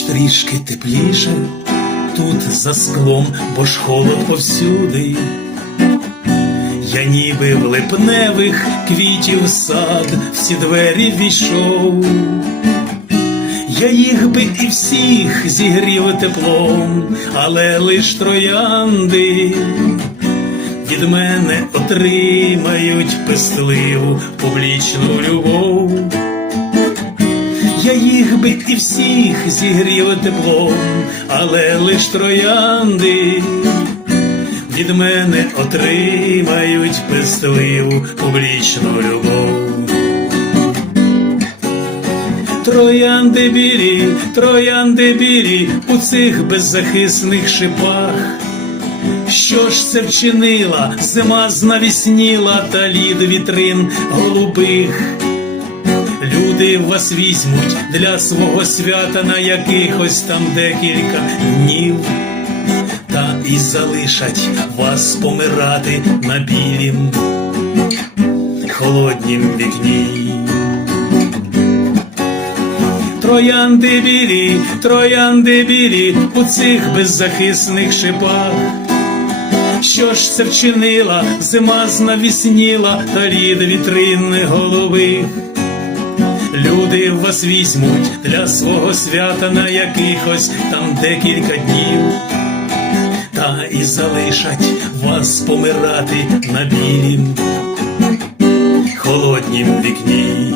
трішки тепліше тут за склом, бо ж холод повсюди. Я ніби в липневих квітів сад всі двері війшов. Я їх би і всіх зігрів теплом, але лиш троянди від мене отримають пестливу публічну любов. Я їх би і всіх зігрів теплом, але лиш троянди від мене отримають пестливу публічну любов. Троянди білі, троянди білі у цих беззахисних шипах. Що ж це вчинила, зима знавісніла та лід вітрин голубих. Люди вас візьмуть для свого свята на якихось там декілька днів, та і залишать вас помирати на білім, холоднім вікні. Троянди білі, троянди білі у цих беззахисних шипах. Що ж це вчинила, зима знавісніла та лід вітрин голубих. Люди вас візьмуть для свого свята на якихось там декілька днів, та і залишать вас помирати на білім, холоднім вікні.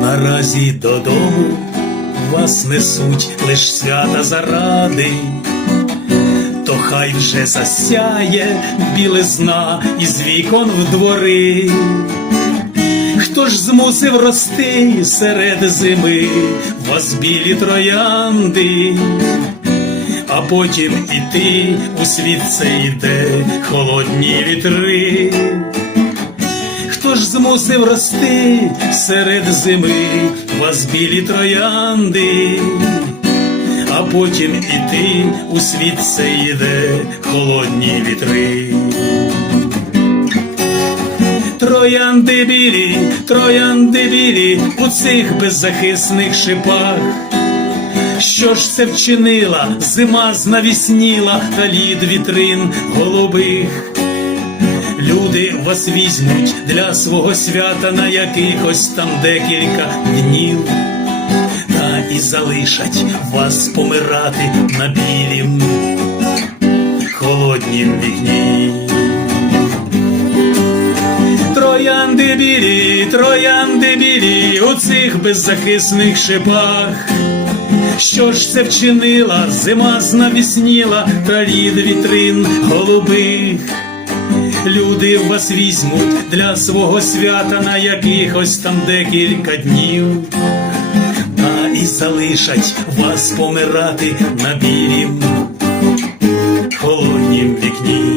Наразі додому вас несуть лиш свята заради, то хай вже засяє білизна із вікон в двори. Хто ж змусив рости серед зими вас білі троянди, а потім іти у світ цей йде холодні вітри. Хто ж змусив рости серед зими вас білі троянди, а потім іти у світ цей йде холодні вітри. Троянди білі, троянди білі у цих беззахисних шипах. Що ж це вчинила, зима знавісніла та лід вітрин голубих. Люди вас візьмуть для свого свята на якихось там декілька днів, та і залишать вас помирати на білім, холоднім вікні. Троянди білі, троянди білі у цих беззахисних шипах. Що ж це вчинила, зима знавісніла та лід вітрин голубих. Люди вас візьмуть для свого свята на якихось там декілька днів, та і залишать вас помирати на білім, холоднім вікні.